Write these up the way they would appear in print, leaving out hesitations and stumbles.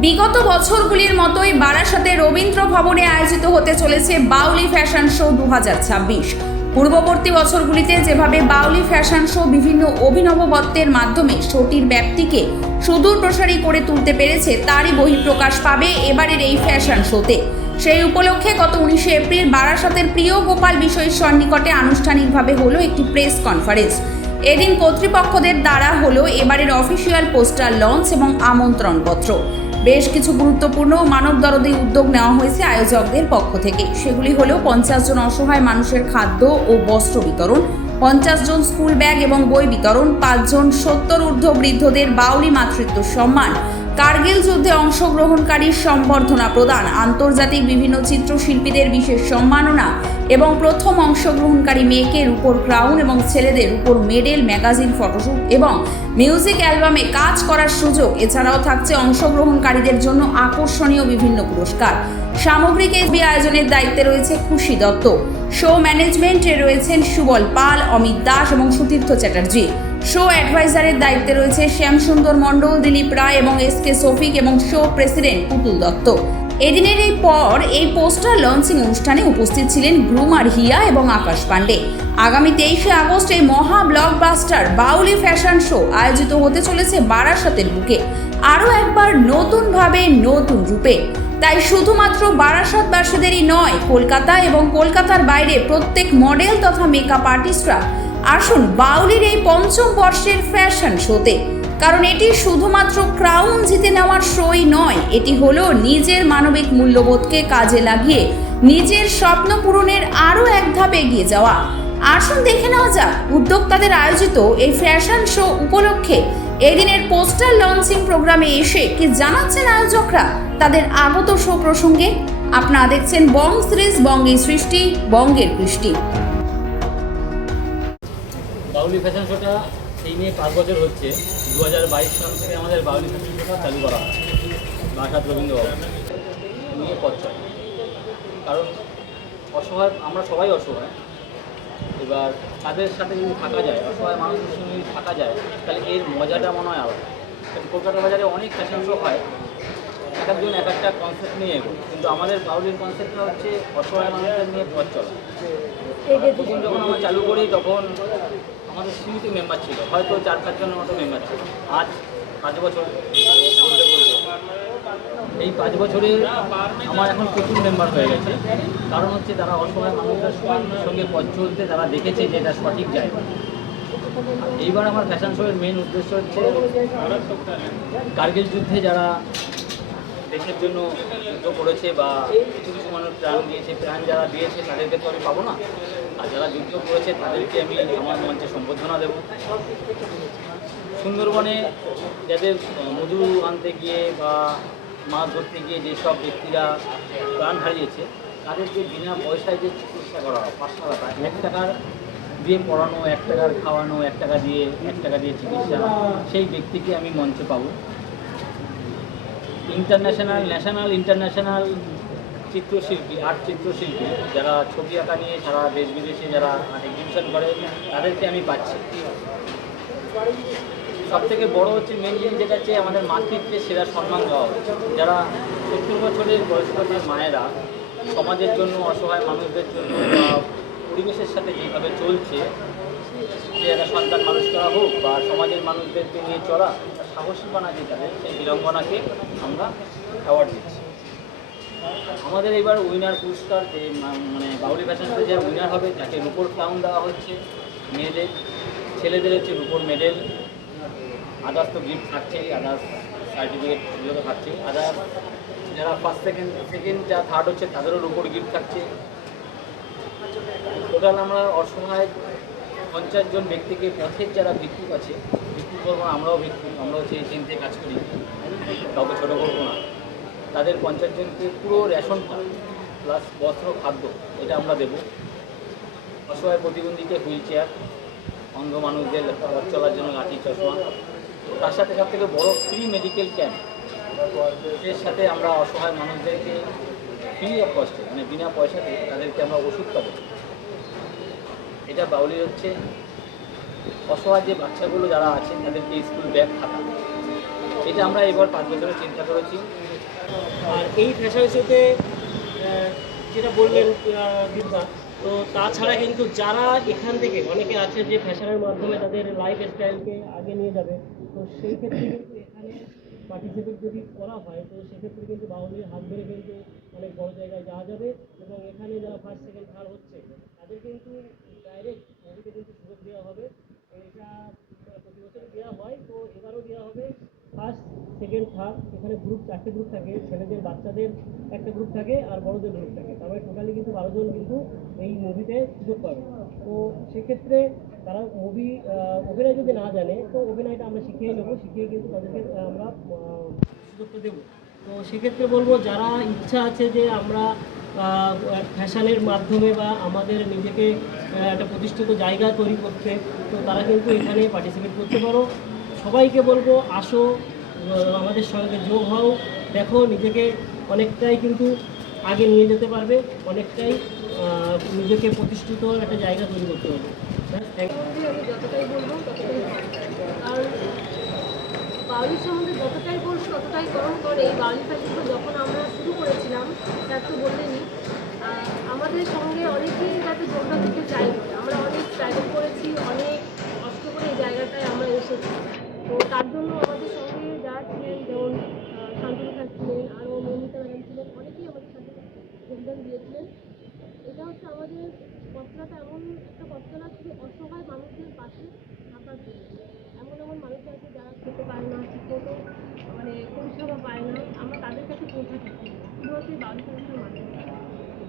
বিগত বছরগুলির মতোই বারাসাতে রবীন্দ্র ভবনে আয়োজিত হতে চলেছে বাউলি ফ্যাশন শো 2026। পূর্ববর্তী বছরগুলিতে যেভাবে বাউলি ফ্যাশন শো বিভিন্ন অভিনবত্বের মাধ্যমে শোটির ব্যাপ্তিকে সুদূর প্রসারী করে তুলতে পেরেছে, তারই বহিঃপ্রকাশ পাবে এবারের এই ফ্যাশন শোতে। সেই উপলক্ষে গত 19 এপ্রিল বারাসাতের প্রিয় গোপাল বিষয়ের সন্নিকটে আনুষ্ঠানিকভাবে হলো একটি প্রেস কনফারেন্স। এদিন কর্তৃপক্ষদের দ্বারা হলো এবারের অফিসিয়াল পোস্টার লঞ্চ এবং আমন্ত্রণপত্র। বেশ কিছু গুরুত্বপূর্ণ মানবদরদী উদ্যোগ নেওয়া হয়েছে আয়োজকদের পক্ষ থেকে। সেগুলি হলো 50 জন অসহায় মানুষের খাদ্য ও বস্ত্র বিতরণ, 50 জন স্কুল ব্যাগ এবং বই বিতরণ, 5 জন 70 ঊর্ধ্ব বৃদ্ধদের বাউলি মাতৃত্ব সম্মান, কার্গিল যুদ্ধে অংশগ্রহণকারীর সম্বর্ধনা প্রদান, আন্তর্জাতিক বিভিন্ন চিত্রশিল্পীদের বিশেষ সম্মাননা এবং প্রথম অংশগ্রহণকারী মেয়েকে রূপোর ক্রাউন এবং ছেলেদের রূপোর মেডেল, ম্যাগাজিন ফটোশ্যুট এবং মিউজিক অ্যালবামে কাজ করার সুযোগ। এছাড়াও থাকছে অংশগ্রহণকারীদের জন্য আকর্ষণীয় বিভিন্ন পুরস্কার। সামগ্রিক এই আয়োজনের দায়িত্বে রয়েছে খুশি দত্ত। শো ম্যানেজমেন্টে রয়েছেন সুবল পাল, অমিত দাস এবং সুতীর্থ চ্যাটার্জি। শো অ্যাডভাইজারের দায়িত্বে রয়েছে শ্যামসুন্দর মণ্ডল, দিলীপ রায় এবং এসকে শফিক এবং শো প্রেসিডেন্ট পুতুল দত্ত। এদিনের এই পোস্টার লঞ্চিং অনুষ্ঠানে উপস্থিত ছিলেন গ্রুমার হিয়া এবং আকাশ পান্ডে। আগামী 23শে আগস্ট এই মহা ব্লকবাস্টার বাউলি ফ্যাশন শো আয়োজিত হতে চলেছে বারাসাতের বুকে, আরও একবার নতুনভাবে, নতুন রূপে। তাই শুধুমাত্র বারাসাতবাসীদেরই নয়, কলকাতা এবং কলকাতার বাইরে প্রত্যেক মডেল তথা মেকআপ আর্টিস্টরা আসুন বাউলির এই পঞ্চম বর্ষের ফ্যাশন শোতে। কারণ এটি শুধুমাত্র ক্রাউন জিতে নেওয়ার শোই নয়, এটি হলো নিজের মানবিক মূল্যবোধকে কাজে লাগিয়ে নিজের স্বপ্ন পূরণের আরও এক ধাপ এগিয়ে যাওয়া। আসুন দেখে নেওয়া যাক উদ্যোক্তাদের আয়োজিত এই ফ্যাশন শো উপলক্ষে এদিনের পোস্টার লঞ্চিং প্রোগ্রামে এসে কি জানাচ্ছেন আয়োজকরা তাদের আগত শো প্রসঙ্গে। আপনারা দেখছেন বং সিরিজ, বঙ্গের সৃষ্টি, বঙ্গের কৃষ্টি। বাউলি ফ্যাশন শোটা এই নিয়ে 5 বছর হচ্ছে। 2022 সাল থেকে আমাদের বাউলি ফ্যাশন শোটা চালু করা হয় বারাসাত রবীন্দ্র ভবন নিয়ে পথ চলে। কারণ অসহায়, আমরা সবাই অসহায়। এবার তাদের সাথে যদি থাকা যায়, অসহায় মানুষের সঙ্গে যদি থাকা যায়, তাহলে এর মজাটা মনে হয় আলাদা। কারণ কলকাতা বাজারে অনেক ফ্যাশন শো হয়, এক একজন এক একটা কনসেপ্ট নিয়ে এগোয়, কিন্তু আমাদের বাউলির কনসেপ্টটা হচ্ছে অসহায় মানুষদের নিয়ে পথ চলা। প্রথম যখন আমরা চালু করি তখন আমাদের সীমিত মেম্বার ছিল, হয়তো 4-5 জনের মতো মেম্বার ছিল। আজ 5 বছর বলতে এই 5 বছরে আমার এখন প্রচুর মেম্বার হয়ে গেছে। কারণ হচ্ছে তারা অসহায় মানুষদের সঙ্গে পথ চলতে তারা দেখেছে যে এটা সঠিক জায়গা। এইবার আমার ফ্যাশন শোয়ের মেন উদ্দেশ্য হচ্ছে কার্গিল যুদ্ধে যারা দেশের জন্য যুদ্ধ করেছে বা কিছু কিছু মানুষ প্রাণ যারা দিয়েছে তাদেরকে তো আমি পাবো না, আর যারা যুদ্ধ করেছে তাদেরকে আমি আমার মঞ্চে সম্বর্ধনা দেব। সুন্দরবনে যাদের মধু আনতে গিয়ে বা মাছ ধরতে গিয়ে যেসব ব্যক্তিরা প্রাণ হারিয়েছে তাদেরকে বিনা পয়সায় যে চিকিৎসা করা হয়, 500 টাকা, 1 টাকার দিয়ে পড়ানো, 1 টাকার খাওয়ানো, 1 টাকা দিয়ে চিকিৎসা, সেই ব্যক্তিকে আমি মঞ্চে পাবো। ন্যাশনাল ইন্টারন্যাশনাল চিত্রশিল্পী, আর্ট চিত্রশিল্পী যারা ছবি আঁকা নিয়ে সারা দেশ বিদেশে যারা এক্সিবিশন করে তাদেরকে আমি পাচ্ছি। সবথেকে বড় হচ্ছে মেন জিনিস যেটা হচ্ছে আমাদের মাতৃত্বের সেরা সম্মান দেওয়া হচ্ছে। যারা 70 বছরের বয়স্ক যে মায়েরা সমাজের জন্য, অসহায় মানুষদের জন্য বা পরিবেশের সাথে যেভাবে চলছে, যে একটা সন্তান মানুষ করা হোক বা সমাজের মানুষদেরকে নিয়ে চলা, সাহসীপনা যে তাদের, সেই বিড়ম্বনাকে আমরা অ্যাওয়ার্ড দিচ্ছি। আমাদের এবার উইনার পুরস্কার যে মানে বাউলি ফ্যাশন শোতে যে উইনার হবে তাকে রূপোর ক্রাউন দেওয়া হচ্ছে মেয়েদের, ছেলেদের হচ্ছে রূপোর মেডেল, আদার্স তো গিফট থাকছেই, আদার্স সার্টিফিকেটগুলো তো থাকছেই, আদার্স যারা ফার্স্ট সেকেন্ড যা থার্ড হচ্ছে তাদেরও রূপোর গিফট থাকছে। টোটাল আমরা অসহায় 50 জন ব্যক্তিকে, পথের যারা ভিক্ষুক আছে, ভিক্ষুক করবো না, আমরাও ভিক্ষুক, আমরা হচ্ছে এই চিন্তে কাজ করি, কাউকে ছোটো করবো না, তাদের 50 জনকে পুরো রেশন কার্ড প্লাস বস্ত্র, খাদ্য এটা আমরা দেবো। অসহায় প্রতিবন্ধীকে হুইল চেয়ার, অন্ধ মানুষদের পথ চলার জন্য লাঠি, চশমা, তার সাথে সবথেকে বড় ফ্রি মেডিকেল ক্যাম্প। এর সাথে আমরা অসহায় মানুষদেরকে ফ্রি অফ কস্টে, মানে বিনা পয়সাতে তাদেরকে আমরা ওষুধ পাবো। এটা বাউলি হচ্ছে অসহায় যে বাচ্চাগুলো যারা আছে তাদেরকে স্কুল ব্যাগ, খাতা, এটা আমরা এবার 5 বছরের চিন্তা করেছি। আর এই ফ্যাশন শোতে যেটা বললেন বিদ্যা, তো তাছাড়া কিন্তু যারা এখান থেকে অনেকে আছে যে ফ্যাশনের মাধ্যমে তাদের লাইফ স্টাইলকে আগে নিয়ে যাবে, তো সেই ক্ষেত্রে কিন্তু এখানে পার্টিসিপেট যদি করা হয় তো সেক্ষেত্রে কিন্তু বাউলির হাত ধরে কিন্তু অনেক বড় জায়গায় যাওয়া যাবে। এবং এখানে যারা ফার্স্ট সেকেন্ড থার্ড হচ্ছে তাদের কিন্তু ডাইরেক্ট মুভিতে কিন্তু সুযোগ দেওয়া হবে। এটা প্রতি বছর দেওয়া হয়, তো এবারও দেওয়া হবে। ফার্স্ট সেকেন্ড থার্ড এখানে গ্রুপ 4টে গ্রুপ থাকে, ছেলেদের বাচ্চাদের একটা গ্রুপ থাকে আর বড়দের গ্রুপ থাকে, তারপরে টোটালি কিন্তু 12 জন কিন্তু এই মুভিতে সুযোগ পাবে। তো সেক্ষেত্রে তারা মুভি অভিনয় যদি না জানে তো অভিনয়টা আমরা শিখিয়ে নেবো, শিখিয়ে কিন্তু তাদেরকে আমরা সুযোগটা দেবো। তো সেক্ষেত্রে বলবো যারা ইচ্ছা আছে যে আমরা ফ্যাশনের মাধ্যমে বা আমাদের নিজেকে একটা প্রতিষ্ঠিত জায়গা তৈরি করতে, তো তারা কিন্তু এখানে পার্টিসিপেট করতে পারো। সবাইকে বলবো আসো, আমাদের সঙ্গে যোগ হও, দেখো নিজেকে অনেকটাই কিন্তু আগে নিয়ে যেতে পারবে, অনেকটাই নিজেকে প্রতিষ্ঠিত একটা জায়গা তৈরি করতে পারবে। আমি যতটাই বলবো ততটাই আর বাউলির সম্বন্ধে যতটাই বলবো ততটাই গরম করে। এই বাউলি ফ্যাশনটা যখন আমরা শুরু করেছিলাম তার তো বললেনই, আমাদের সঙ্গে অনেকেই যাতে যোগদান দিতে চাই, আমরা অনেক ট্রাইভেল করেছি, অনেক কষ্ট করে এই জায়গাটায় আমরা এসেছি। তো তার জন্য আমাদের সঙ্গে যারা ছিলেন, যেমন শান্তনু স্যার ছিলেন, আরও মৌমিতা ম্যাডাম ছিলেন, অনেকেই আমাদের সাথে যোগদান দিয়েছিলেন। এটা হচ্ছে আমাদের পথনাটা এমন একটা পথনা শুধু অসহায় মানুষদের পাশে থাকার জন্য। এমন এমন মানুষ আছে যারা খেতে পায় না, ঠিকমতো মানে পরিষেবা পায় না, আমরা তাদের কাছে পৌঁছাতে চাই শুধুমাত্র এই বাউলি ফ্যাশনের মাধ্যমে।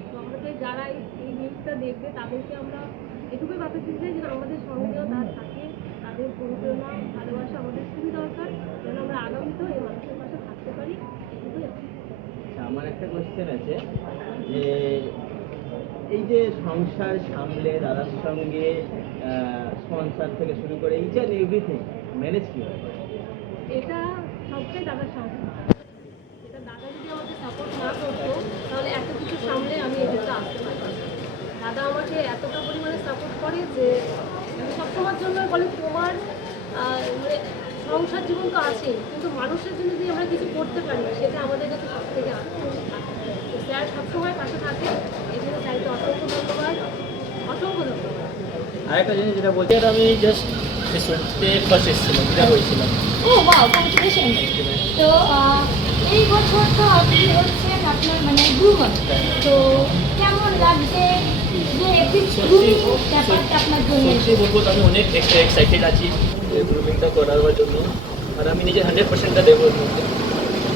তো আমাদের যারা এই নিউজটা দেখবে তাদেরকে আমরা এটুকুই বার্তা দিতে চাই যেন আমাদের সঙ্গেও তার থাকে, তাদের অনুপ্রেরণা ভালোবাসা আমাদের খুবই দরকার, যেন আমরা আগামীতেও এই মানুষের পাশে থাকতে পারি, এটুকুই। আমার একটা কোয়েশ্চেন আছে যে এই যে সংসার সামলে দাদার সঙ্গে স্পন্সর থেকে শুরু করে ইচ অ্যান্ড এভরিথিং ম্যানেজ কীভাবে? এটা সবটাই দাদার সংস্থা। এটা দাদা যদি আমাকে সাপোর্ট না করতো তাহলে এত কিছু সামলে আমি এক্ষেত্রে আসতে পারতাম না। দাদা আমাকে এতটা পরিমাণে সাপোর্ট করে যে সবসময়ের জন্য বলে তোমার মানে সংসার জীবন তো আছেই, কিন্তু মানুষের জন্য যদি আমরা কিছু করতে পারি সেটা আমাদের কাছে সব থেকে তো স্যার সবসময় পাশে থাকে, এই জন্য স্যারকে অসংখ্য ধন্যবাদ, অসংখ্য ধন্যবাদ। আরেকটা জিনিস যেটা বলছি, আমি জাস্ট শোতে ফার্স্ট এসেছিলাম, এটা হয়েছিলাম। ও ওয়াও, কংগ্রেচুলেশন। তো এই বছর তো আপনি হচ্ছেন আপনার মানে গ্রুমার, তো কেমন লাগছে যে একটি গ্রুমিং ব্যাপারটা আপনার জন্য? সত্যি বলবো তো আমি অনেক এক্সাইটেড আছি গ্রুমিংটা করার জন্য, আর আমি নিজের 100%টা দেবো এর মধ্যে।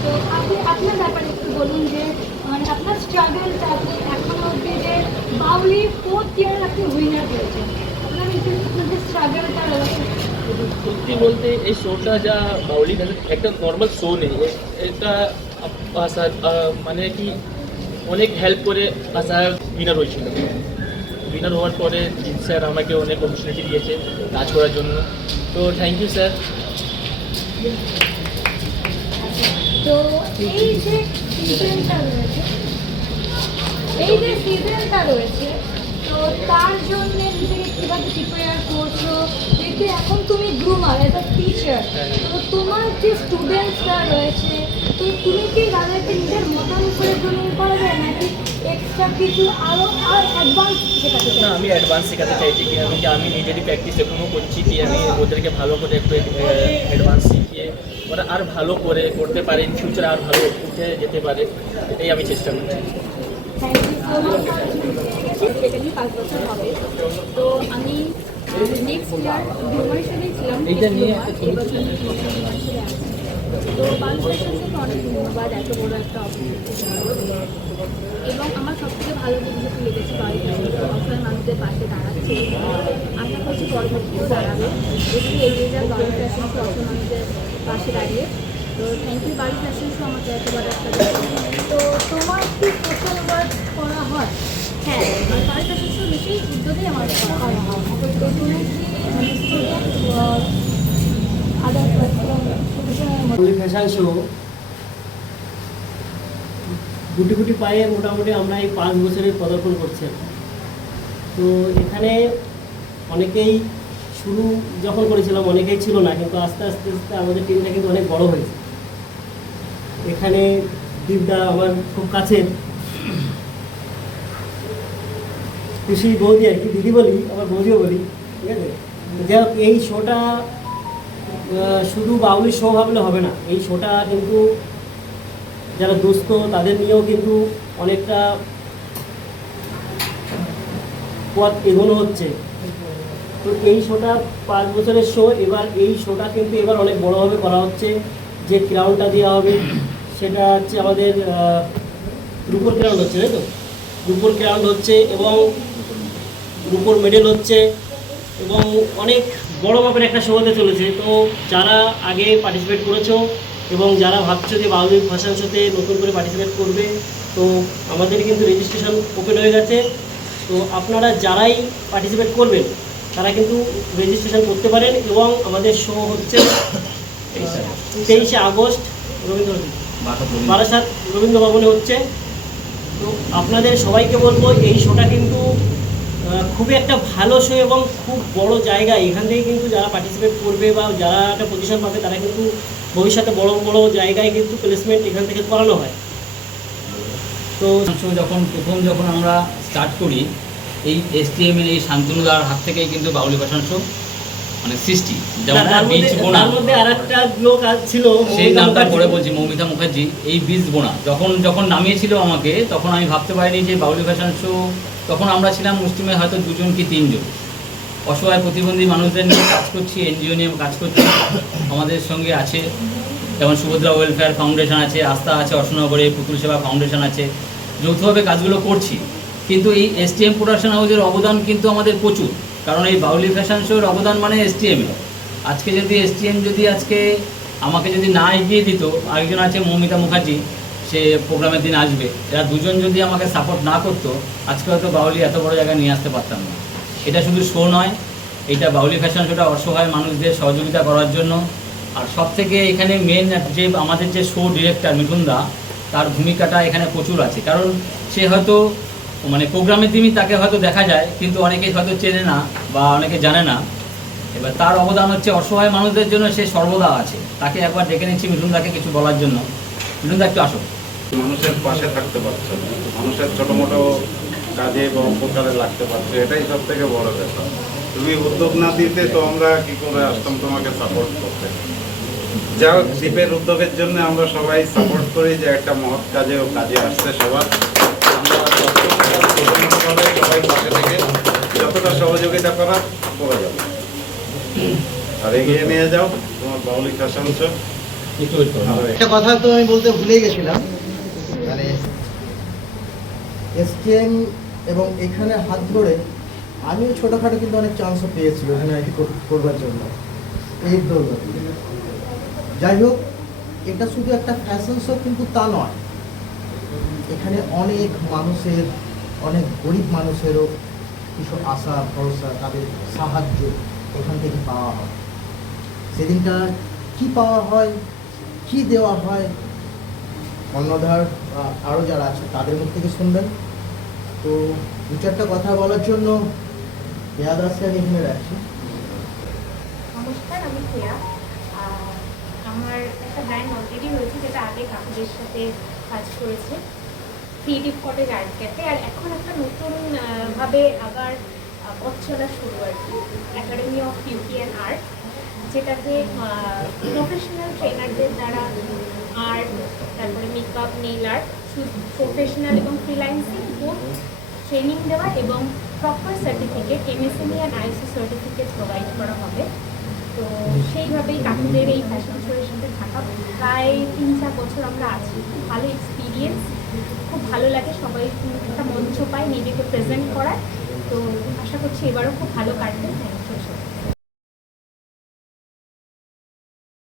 তো আপনি আপনার ব্যাপারে একটু বলুন যে মানে আপনার স্ট্রাগলটা, আপনি এখনো অবধি যে বাউলি 4th ইয়ার আপনি উইনার করেছেন, আপনার একটু আপনাদের স্ট্রাগলটা রয়েছে। সত্যি বলতে এই শোটা যা বাউলি একটা নর্মাল শো নেই, এটা মানে কি অনেক হেল্প করে আশা উইনার হয়েছিল। উইনার হওয়ার পরে জিৎ স্যার আমাকে অনেক অপরচুনিটি দিয়েছে কাজ করার জন্য, তো থ্যাংক ইউ স্যার। তো এই যে সিজনটা রয়েছে, তো তার জন্য নিজেকে কীভাবে প্রিপেয়ার করছো? যেহেতু এখন তুমি গ্রুমার অ্যাজ আ টিচার, তো তোমার যে স্টুডেন্টসরা রয়েছে, তো তুমি কি তাদেরকে নিজের মতন করে গ্রুমিং করা যায় নাকি এক্সট্রা কিছু আরও অ্যাডভান্স শেখাতে না, চাই? আমি অ্যাডভান্স শেখাতে চাইছি কি আমি নিজেরই প্র্যাকটিস এখনও করছি, কি আমি ওদেরকে ভালো করে একটু অ্যাডভান্স শিখিয়ে ওরা আর ভালো করে করতে পারে, ইন ফিউচারে আর ভালো উঠে যেতে পারে, এটাই আমি চেষ্টা করছি। Thank you so much. সেখানে 5 বছর হবে, তো আমি নেক্সট ইয়ার গ্রুমার হিসেবেই ছিলাম, এইটা নিয়ে একটা ছবি এবার আমি গ্রুমার হিসেবে আছি। তো বাংলা ফ্যাশনকে অনেক ধন্যবাদ এত বড় একটা অপরচুনিটি। এবং আমার সবথেকে ভালো জিনিস লেগেছে বাড়ি অসহায় মানুষদের পাশে দাঁড়াচ্ছে, আশা করছি পরবর্তীতেও দাঁড়াবে, এটি এগিয়ে যান বাড়ি ফ্যাশন শো অসহায় মানুষদের পাশে দাঁড়িয়ে। তো থ্যাংক ইউ বাড়ি ফ্যাশন শো আমাকে এত বড় একটা তো তোমার কি সোশ্যাল ওয়ার্ক করা হয়? হ্যাঁ, আর বাড়ি ফ্যাশন শো বেশি উদ্যোগেই আমার করা হয়। তো তুমি কি স্টুডেন্ট আদার বাউলি ফ্যাশন শো গুটি গুটি পায়ে মোটামুটি আমরা এই 5 বছরের পদার্পণ করছি। তো এখানে অনেকেই শুরু যখন করেছিলাম অনেকেই ছিল না, কিন্তু আস্তে আস্তে আস্তে আমাদের টিমটা কিন্তু অনেক বড় হয়েছে। এখানে দীপদা আমার খুব কাছের খুশি বৌদি আর কি, দিদি বলি আবার বৌদিও বলি, ঠিক আছে। যাই হোক, এই শোটা শুধু বাউলি শো ভাবলে হবে না, এই শোটা কিন্তু যারা দুস্থ তাদের নিয়েও কিন্তু অনেকটা পথ এগোনো হচ্ছে। তো এই শোটা 5 বছরের শো, এবার এই শোটা কিন্তু এবার অনেক বড়োভাবে করা হচ্ছে। যে ক্রাউনটা দেওয়া হবে সেটা হচ্ছে আমাদের রুপোর ক্রাউন হচ্ছে, তাই তো? রুপোর ক্রাউন হচ্ছে এবং রুপোর মেডেল হচ্ছে এবং অনেক বড় মাপের একটা শো হতে চলেছে। তো যারা আগে পার্টিসিপেট করেছো এবং যারা ভাবছো যে বাউলি ফ্যাশন শোতে নতুন করে পার্টিসিপেট করবে, তো আমাদের কিন্তু রেজিস্ট্রেশন ওপেন হয়ে গেছে। তো আপনারা যারাই পার্টিসিপেট করবেন তারা কিন্তু রেজিস্ট্রেশন করতে পারেন। এবং আমাদের শো হচ্ছে 23শে আগস্ট বারাসাত রবীন্দ্র ভবনে হচ্ছে। তো আপনাদের সবাইকে বলবো এই শোটা কিন্তু খুবই একটা ভালো শো এবং খুব বড় জায়গা। এখান থেকে কিন্তু যারা পার্টিসিপেট করবে বা যারা একটা পজিশন পাবে তারা কিন্তু ভবিষ্যতে বড় বড় জায়গায় কিন্তু প্লেসমেন্ট এখান থেকে করানো হয়। তো প্রথম আমরা স্টার্ট করি, এই STM এর এই শান্তনুদার হাত থেকেই কিন্তু বাউলি ফ্যাশন শো মানে সৃষ্টি। যেমন বীজ বোনা, তার মধ্যে আরেকটা লোক ছিল, সেই নামটা পরে বলছি, মৌমিতা মুখার্জি। এই বীজ বোনা যখন নামিয়েছিল আমাকে, তখন আমি ভাবতে পারিনি যে বাউলি ফ্যাশন শো, তখন আমরা ছিলাম মুসলিমে হয়তো 2জন কি 3জন অসহায় প্রতিবন্ধী মানুষদের নিয়ে কাজ করছি, NGO নিয়ে কাজ করছি। আমাদের সঙ্গে আছে যেমন সুভদ্রা ওয়েলফেয়ার ফাউন্ডেশন আছে, আস্থা আছে অশোকনগরে, পুতুল সেবা ফাউন্ডেশন আছে, যৌথভাবে কাজগুলো করছি। কিন্তু এই STM প্রোডাকশন হাউসের অবদান কিন্তু আমাদের প্রচুর, কারণ এই বাউলি ফ্যাশন শোর অবদান মানে STM। আজকে যদি STM আজকে আমাকে যদি না এগিয়ে দিত, আরেকজন আছে মৌমিতা মুখার্জি, সে প্রোগ্রামের দিন আসবে, এরা দুজন যদি আমাকে সাপোর্ট না করতো আজকে হয়তো বাউলি এত বড় জায়গায় নিয়ে আসতে পারতাম না। এটা শুধু শো নয়, এটা বাউলি ফ্যাশন শোটা অসহায় মানুষদের সহযোগিতা করার জন্য। আর সব থেকে এখানে মেন যে আমাদের যে শো ডিরেক্টর মিঠুনদা, তার ভূমিকাটা এখানে প্রচুর আছে। কারণ সে হয়তো মানে প্রোগ্রামের দিনই তাকে হয়তো দেখা যায়, কিন্তু অনেকেই হয়তো চেনে না বা অনেকে জানে না। এবার তার অবদান হচ্ছে অসহায় মানুষদের জন্য সে সর্বদা আছে। তাকে একবার ডেকে নিচ্ছি মিঠুনদাকে কিছু বলার জন্য। মিঠুনদা একটু আসো। মানুষের পাশে থাকতে পারছো, মানুষের ছোটো মোটো কাজে বা উপকারে লাগতে পারছো, এটাই সব থেকে বড় ব্যাপার। তুমি উদ্যোগ না দিতে তো আমরা কি করে আসতাম তোমাকে সাপোর্ট করতে। যা দ্বীপের উদ্যোগের জন্য আমরা সবাই সাপোর্ট করি যে একটা মহৎ কাজে ও কাজে আসছে সবার। আমরা সবাই পাশে থেকে যতটা সহযোগিতা করার করে যাবো আর এগিয়ে নিয়ে যাও তোমার বাউলি ফ্যাশন শো। একটা কথা তো আমি বলতে ভুলে গেছিলাম, মানে STM এবং এখানে হাত ধরে আমিও ছোটোখাটো কিন্তু অনেক চান্সও পেয়েছি ওখানে করবার জন্য এই দৌলতে। যাই হোক, এটা শুধু একটা ফ্যাশন শো কিন্তু তা নয়, এখানে অনেক মানুষের, অনেক গরিব মানুষেরও কিছু আশা ভরসা, তাদের সাহায্য এখান থেকে পাওয়া হয়। সেদিনটা কি পাওয়া হয়, কি দেওয়া হয়, অন্নধার আরও যারা আছে তাদের মুখ থেকে শুনবেন। তো দু চারটা কথা বলার জন্য কেয়া দাসকে আমি এখানে রাখছি। নমস্কার, আমি কেয়া। আমার একটা ব্র্যান্ড অলরেডি রয়েছে যেটা আগে কাকুদের সাথে কাজ করেছে, ক্রিয়েটিভ কটেজ আর্ট ক্যাফে। আর এখন একটা নতুন ভাবে আবার পথ চলা শুরু আর কি, academy of beauty and art, যেটাতে প্রফেশনাল ট্রেনারদের দ্বারা আর্ট, তারপরে মেকআপ, নেইল আর্ট, প্রফেশনাল এবং ফ্রিল্যান্সিং বোথ ট্রেনিং দেওয়া এবং proper certificate MSME and ISO certificate provide করা হবে। তো সেইভাবেই কাকুদের এই ফ্যাশন শোয়ের সাথে থাকা প্রায় 3-4 বছর আমরা আছি। খুব ভালো এক্সপিরিয়েন্স, খুব ভালো লাগে, সবাই একটা মঞ্চ পায় নিজেকে প্রেজেন্ট করার। তো আশা করছি এবারও খুব ভালো কাটবে। Thank you.